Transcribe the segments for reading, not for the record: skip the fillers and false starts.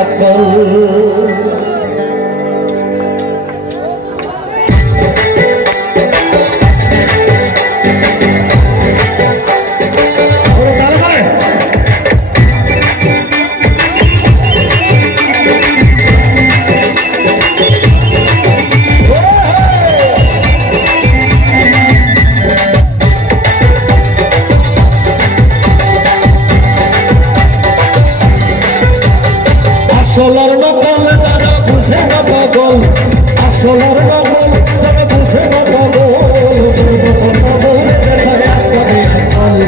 আকল। আসলের নকল যারা বুঝে না পাগল, আসলের নকল যারা বুঝে না পাগল, বউরে যেখানে আসতে আকল,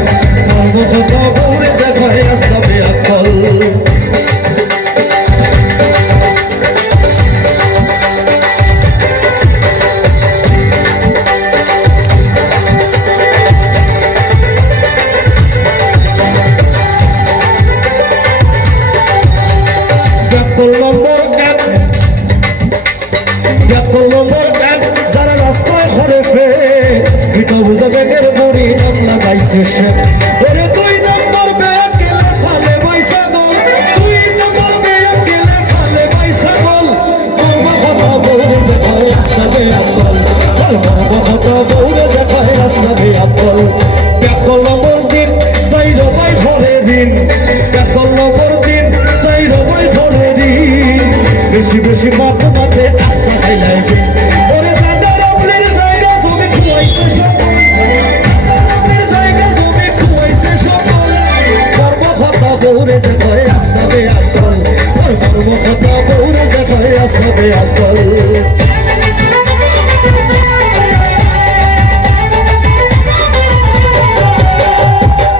বউরে যেখানে আসতে আকল। নম্বর এক যারা রাস্তায় ঘরে ফের বুঝা ব্যাগের বড়ি নাম লাগাইছে সে। ওরে 2 নম্বর ব্যাগ গেলে ফালে বাইসা গল, 2 নম্বর ব্যাগ গেলে ফালে বাইসা গল। কথা বউরে যে ঘরে আসতে আকল, কথা বউরে যে ঘরে আসতে আকল। ব্যাকল নম্বর দিন সাই রবাই ঘরে দিন, ব্যাকল নম্বর দিন সাই রবাই ঘরে দিন। বেশি বেশি মাথা মাথে আস্তা খাইলাই দিন। ওরে দাদা রামলের জায়গা জমি খুয়াইছে সকল, রামলের জায়গা জমি খুয়াইছে সকল। কর্ম কথা বউরে যে ঘরে আসতে আকল, কর্ম কথা বউরে যে ঘরে আসতে আকল।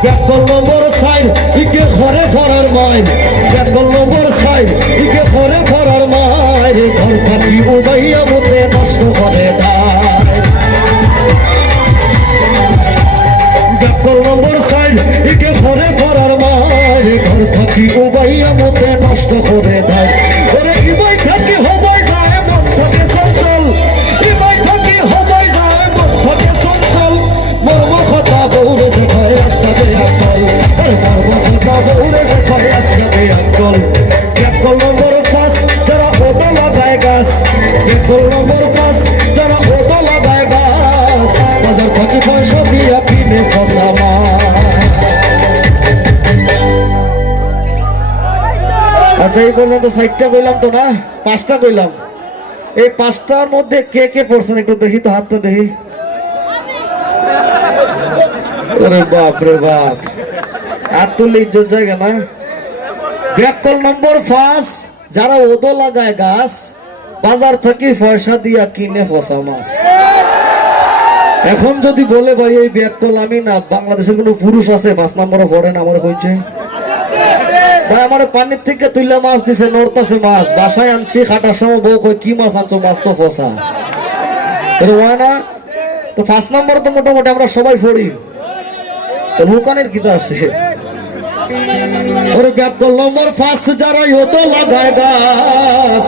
ব্যাকল নম্বর সাইড ইকে ঘরে ফরার মাইন, ব্যাকল নম্বর সাইড ইকে ঘরে ফরার মাইন। ঘর থাকি উদাইয়া মতে নষ্ট করে দেয়। ব্যাকল নম্বর সাইড ইকে ঘরে ফরার মাইন, ঘর থাকি উদাইয়া মতে নষ্ট করে দেয়। ওরে ইবাই থাকি হবাই যায় মন থাকে চঞ্চল, ইবাই থাকি হবাই যায় মন থাকে চঞ্চল। মর্ম কথা বউরে যে ঘরে আসতে আকল, মর্ম কথা বউরে যে ঘরে আসতে আকল। ব্যাকল নম্বর 5 যারা ওটা লাগায় গাছ, ব্যাকল নম্বর 5 যারা ওটা লাগায় গাছ। বাজার থাকি পয়সা দিয়া কিনে ফসা মাছ। আচ্ছা এই পর্যন্ত 6টা কইলাম তো না, 5টা কইলাম। এই 5টার মধ্যে কে কে পড়ছেন একটু দেখি তো, হাতটা দেখি। আরে বাপ রে বাপ, আর তুলে ইজ্জত জায়গা না। ব্যাকল নম্বর 5 যারা ওদো লাগায় গাছ, বাজার থেকে পয়সা দিয়া কিনে ফসা মাছ। এখন যদি বলে ভাই এই ব্যাকল আমি না, বাংলাদেশের কোন পুরুষ আছে 5 নম্বরে পড়ে না? আমার কইছে ভাই আমার পানির থেকে তুইলা মাছ দিছে, নড়তাছে মাছ, বাসায় আনছি, খাটার সময় বউ কই কি মাছ আনছো? মাছ তো ফসা। হয় না? তো 5 নম্বর তো মোটামুটি আমরা সবাই পড়ি, তো লুকানের কিতা আছে। ওরে ব্যাকল নম্বর 5 যারা ওদো লাগায় গাছ,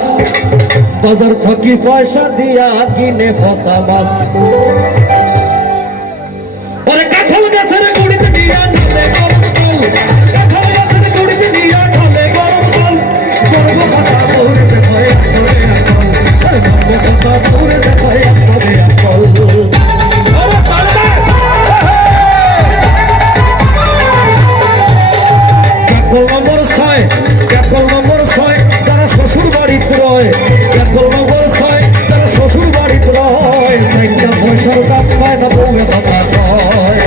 বাজার থাকি পয়সা দিয়া কিনে ফসা মাছ। ওরে কাঁঠাল গাছের গুড়িতে দিয়া ঢালে গরম জল, কাঁঠাল গাছের গুড়িতে দিয়া ঢালে গরম জল। গর্ব কথা বউরে যে ঘরে আসতে আকল, গর্ব কথা বউরে যে ঘরে আসতে আকল। ব্যাকল নম্বর 6, ব্যাকল নম্বর 6 যারা শ্বশুর বাড়িতে রয়, ব্যাকল নম্বর 6 যারা শ্বশুর বাড়িতে রয়। 6টা পয়সার দাম পায় না বউয়ে কথা কয়।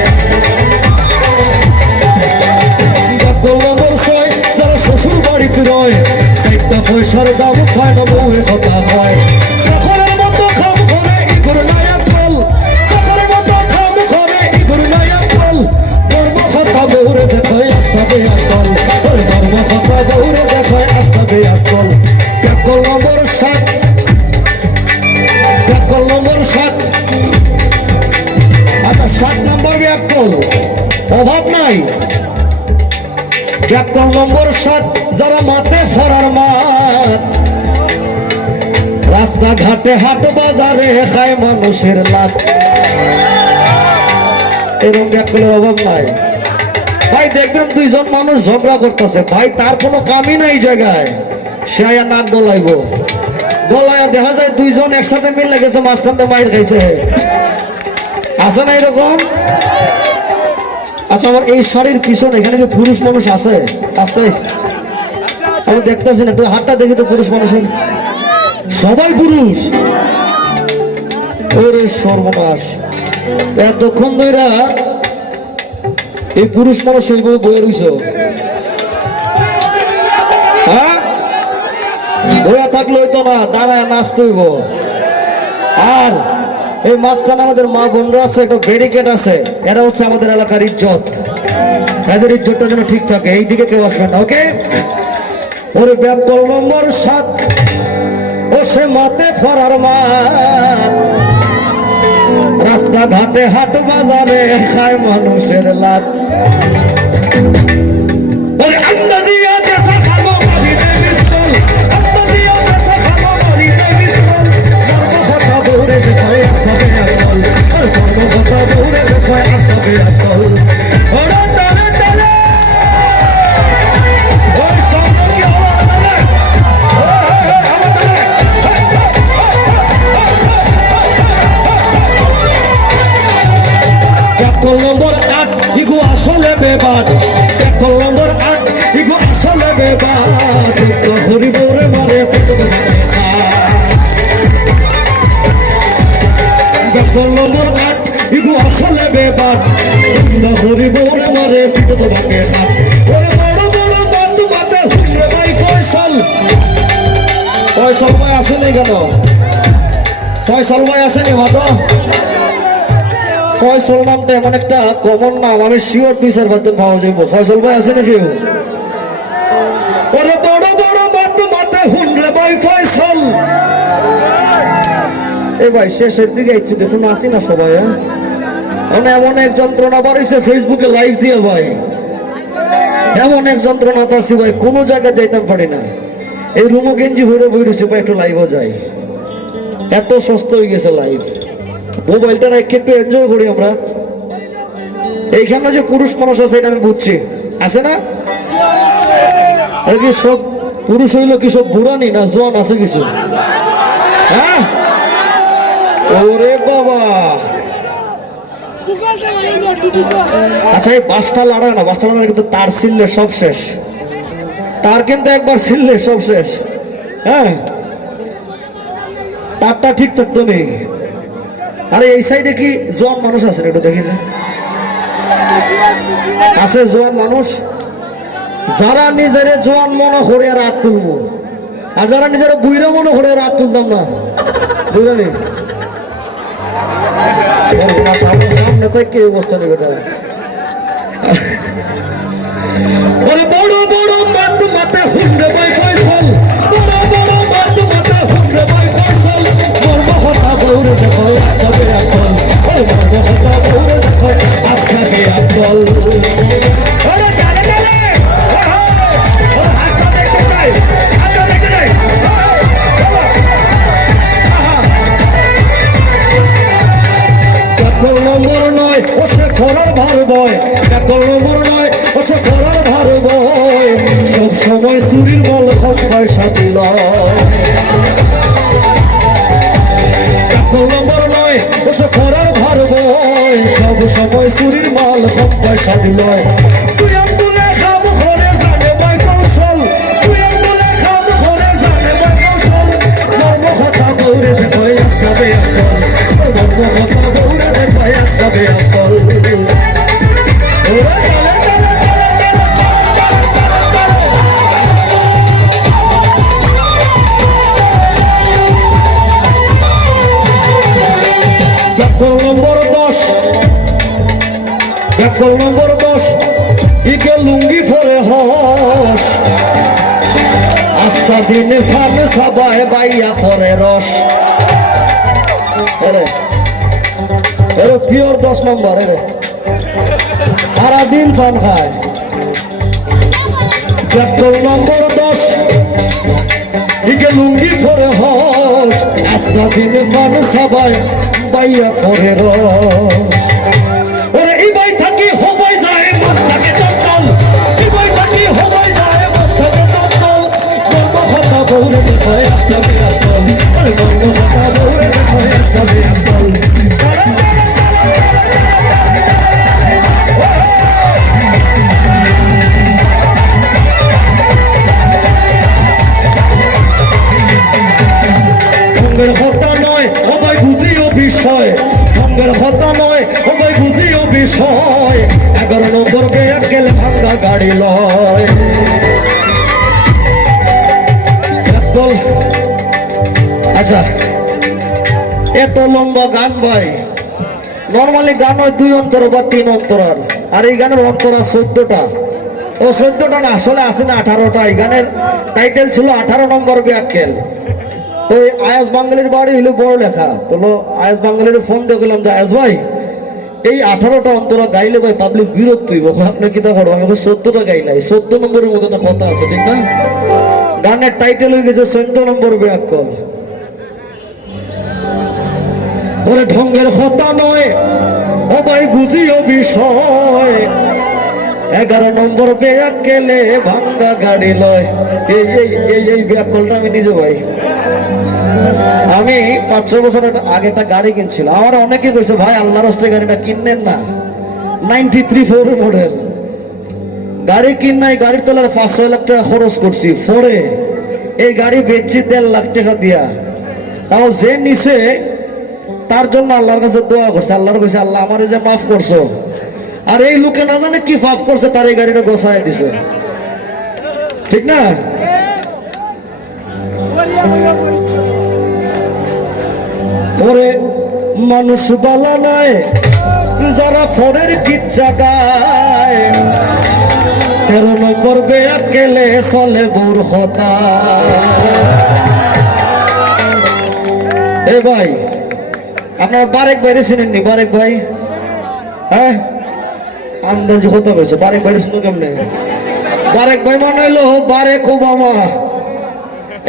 ব্যাকল নম্বর 6 যারা শ্বশুর বাড়িতে রয়, 6টা পয়সার দাম পায় না বউয়ে কথা কয়। সফরের মতো খাম করে ইগুর নায়া ফল, সফরের মতো খাম করে ইগুর নায়া ফল। কর্ম কথা বউরে যে কয় আসতে আকল, কর্ম কথা বউরে যে কয় আসতে আকল। ব্যাকল নম্বর 7, ব্যাকল নম্বর 7। আচ্ছা 7 নম্বর ব্যাকল অভাব নাই। ব্যাকল নম্বর 7 যারা মাঠে ফরার মাঠ, রাস্তাঘাটে হাট বাজারে খায় মানুষের লাভ। এরকম ব্যাকলের অভাব নাই ভাই। দেখবেন 2 জন মানুষ ঝগড়া করতেছে ভাই, তার কোনো কামই নাই জায়গায়, সে আয়া নাক গলাইব, গলায় দেখা যায় দুইজন একসাথে মিলে গেছে, মাঝখানতে মাইর খাইছে। আছে না এরকম? আচ্ছা, আমার এই শাড়ির পিছনে এখানে কি পুরুষ মানুষ আছে? আসতে আমি দেখতেছি না, একটু হাতটা দেখি তো পুরুষ মানুষের। সবাই পুরুষ? ওরে সর্বনাশ, এতক্ষণ ধরে এই পুরুষ মানুষ সেইভাবে বয়ে রইছ? হ্যাঁ, বইয়া থাকলে হইতো না, দাঁড়ায় নাচতে হইব। আর এই মাঝখানে আমাদের মা বোনরা আছে, একটা ব্যারিকেড আছে, এরা হচ্ছে আমাদের এলাকার ইজ্জত। এদের ইজ্জতটা যেন ঠিক থাকে, এইদিকে কেউ আসবেন না, ওকে? ওরে ব্যাপল নম্বর 7, ও সে মাতে ফরার মাত, রাস্তাঘাটে হাট বাজারে খায় মানুষের লাত। ওরে আন্দাজিয়া জেসা খাবো বাড়িতে বিস্তল, আন্দাজিয়া জেসা খাবো বাড়িতে বিস্তল, সর্বকথা দৌড়ে যে কয় আসবে আকল, আর সর্বকথা দৌড়ে যে কয় আসবে আকল। ওরে টানে টানে ওই সঙ্গে কি হলো টানে, ব্যাকল নম্বর 8 ইগো আসলে বেবাদ, ব্যাকল নম্বর 8 ইগো আসলে বেবাদ, হরি বরে মারে ব্যাকল নম্বর 8 ইগো আসলে বেবাদ, হরি বরে মারে পিটো তোমাকে হাত। ওরে বড় বড় বাদ বাতে হুইরে ভাই ফয়সাল, ফয়সাল ভাই আসেনি কেন? ফয়সাল ভাই আসেনি মাতো? ফয়সল নামটা এমন একটা কমন নাম, আমি শিওর 2-4 বার পাওয়া যাবো। ফয়সল ভাই আছে নাকি? ওরে বড় বড় বাদ্য মাতে হুনরে ভাই ফয়সল। এই ভাই শেষের দিকে ইচ্ছে দেখুন, আসি না সবাই? মানে এমন এক যন্ত্রণা বাড়িছে ফেসবুকে লাইভ দিয়ে ভাই, এমন এক যন্ত্রণা পাচ্ছি ভাই, কোনো জায়গায় যাইতাম পারি না। এই রুমো গেঞ্জি ভরে বই রয়েছে ভাই, একটু লাইভও যাই, এত সস্তা হয়ে গেছে লাইভ। মোবাইলটা রেখে একটু এনজয় করি আমরা। এইখানে যে পুরুষ মানুষ আছে এটা আমি বুঝছি, আছে না? আর কি সব পুরুষ হইলো কি সব বুড়ানি না জোয়ান আছে কিছু? হ্যাঁ, ওরে বাবা। আচ্ছা, এই বাসটা লাড়া না, বাসটা লাড়া কিন্তু তার ছিললে সব শেষ, তার কিন্তু একবার ছিললে সব শেষ। হ্যাঁ, তারটা ঠিক থাকতো নেই। আরে এই সাইডে কি জোয়ান মানুষ আছে? একটু দেখি যে আছে জোয়ান মানুষ, যারা নিজের জোয়ান মনে করে আর হাত তুলবো, আর যারা নিজের বুইরা মনে করে আর হাত তুলতাম না, বুঝলি? সামনে তাই কি অবস্থা নেই বেটা। বড় বড় বাদ মাতে হুন্ডে ভাই ফয়সল, বড় বড় বাদ মাতে হুন্ডে ভাই ফয়সল, মর্ম কথা দৌড়ে দেখো আসবে আকল, ওরে মর্ম কথা দৌড়ে দেখো আসবে আকল। ওরে চলে চলে, ওরে হাতটা দেখতে চাই, হাতটা দেখতে চাই। ব্যাকল নম্বর 9 ও সে ফরার ভার বয়, ব্যাকল নম্বর 9 ও সে ফরার ভার বয়, সব সময় চুরির মাল কম পয়সা দিল। ব্যাকল নম্বর 9 ও সে ফরার ভার বয়, সব সময় চুরির মাল কম পয়সা দিল। তুই আঙ্গুলে খাব ঘরে জানে ভাই কৌশল, তুই আঙ্গুলে খাব ঘরে জানে ভাই কৌশল, মর্ম কথা দৌড়ে যে কয় আসবে আকল, মর্ম কথা দৌড়ে যে কয় আসবে আকল। ব্যাকল নম্বর 10, ব্যাকল নম্বর 10 ইকে লুঙ্গি ফরে হস, আস্তা দিনে ফান সবাই বাইয়া ফরে রস। আরে আরে পিওর 10 নম্বর, আরে সারাদিন ফান খায়। ব্যাকল নম্বর 10 ইকে লুঙ্গি ফরে হস, আস্তা দিনে ফান সবাই বাইয়া ফরে রস। ওরে এই বাই থাকি হবাই যায় মন থাকে চঞ্চল, এই বাই থাকি হবাই যায় মন থাকে চঞ্চল, মর্ম কথা ভাঙ্গা গাড়ি লয় একদল। আচ্ছা এত লম্বা গান ভাই, নর্মালি গান হয় 2 অন্তর বা 3 অন্তরার, আর এই গানের অন্তরা 14টা। ও 14টা না, আসলে আছে না 18টা। এই গানের টাইটেল ছিল 18 নম্বর ব্যাকেল। তো আয়াস বাঙালির বাড়ি হইলো বড় লেখা। তো আয়াস বাঙালির ফোন দিয়ে গেলাম যে আয়াস ভাই এই 18টা অন্তরা গাইলে ভাই পাবলিক বিরক্ত হইব, আপনি কি তা করবো? আমি 14টা গাইলাই, 14 নম্বরের মধ্যে একটা কথা আছে, ঠিক না? গানের টাইটেল হয়ে গেছে 14 নম্বর ব্যাকল। ওরে ঢঙ্গের কথা নয় ও ভাই, বুঝিও বিষয়, 11 নম্বর ব্যাকেলে ভাঙ্গা গাড়ি লয়। এই ব্যাকলটা আমি নিজে ভাই, আমি 5-6 বছর আগে একটা গাড়ি কিনছিলাম। আমার অনেকে কইছে ভাই আল্লাহর রাস্তায় গাড়িটা কিনলেন না, 93 মডেল গাড়ি কিন নাই। গাড়ির তোলার 5-6 লাখ টাকা খরচ করছি ফোরে। এই গাড়ি বেচছি 1.5 লাখ টাকা দিয়া। তাও যে নিছে তার জন্য আল্লাহর কাছে দোয়া করছে, আল্লাহর কাছে আল্লাহ আমার যে মাফ করছো। আর এই লোকে না জানে কি মাফ করছে, তার এই গাড়িটা গোছায় দিছে, ঠিক না? ওরে মানুষ বালা নাই যারা ফোনের কিচ্ছা গায়, 13 নম্বর ব্যাকেলে চলে বউর হতা। এ ভাই আপনার বারেক বাইরে চিনেননি? বারেক ভাই, হ্যাঁ আন্দাজি হতা হয়েছে। বারেক বাইরে শুনো কেমনে? বারেক ভাই মানে হইলো বারেক ওবামা,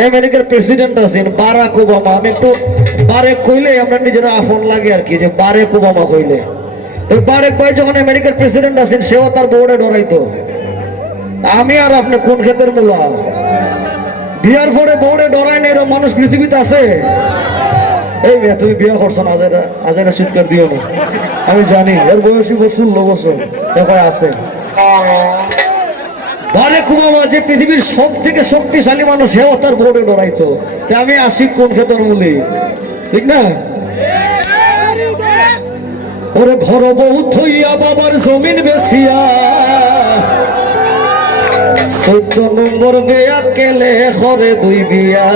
আমেরিকার প্রেসিডেন্ট আছেন বারাক ওবামা। আমি একটু বারেক কইলে আমরা নিজেরা আফন লাগে আর কি, যে বারেক ওবামা কইলে। তো বারেক ভাই যখন আমেরিকার প্রেসিডেন্ট আছেন, সেও তার বউরে ডরাইতো। আমি আর আপনি কোন ক্ষেতের মূলা? বিয়ার পরে বউরে ডরায় না এরকম মানুষ পৃথিবীতে আছে? এই মেয়ে তুমি বিয়ে করছো না, আজারা চিৎকার দিও না। আমি জানি এর বয়সী 16 বছর দেখো আছে। বারেক ওবামা যে পৃথিবীর সব থেকে শক্তিশালী মানুষ, সেও তার বউরে ডরাইতো। আমি আসি কোন ক্ষেতের মূলে, ঠিক না? ওরে ঘর বউ থইয়া বাবার জমিন বেচিয়া, 14 নম্বর ব্যাকেলে করে 2 বিয়া।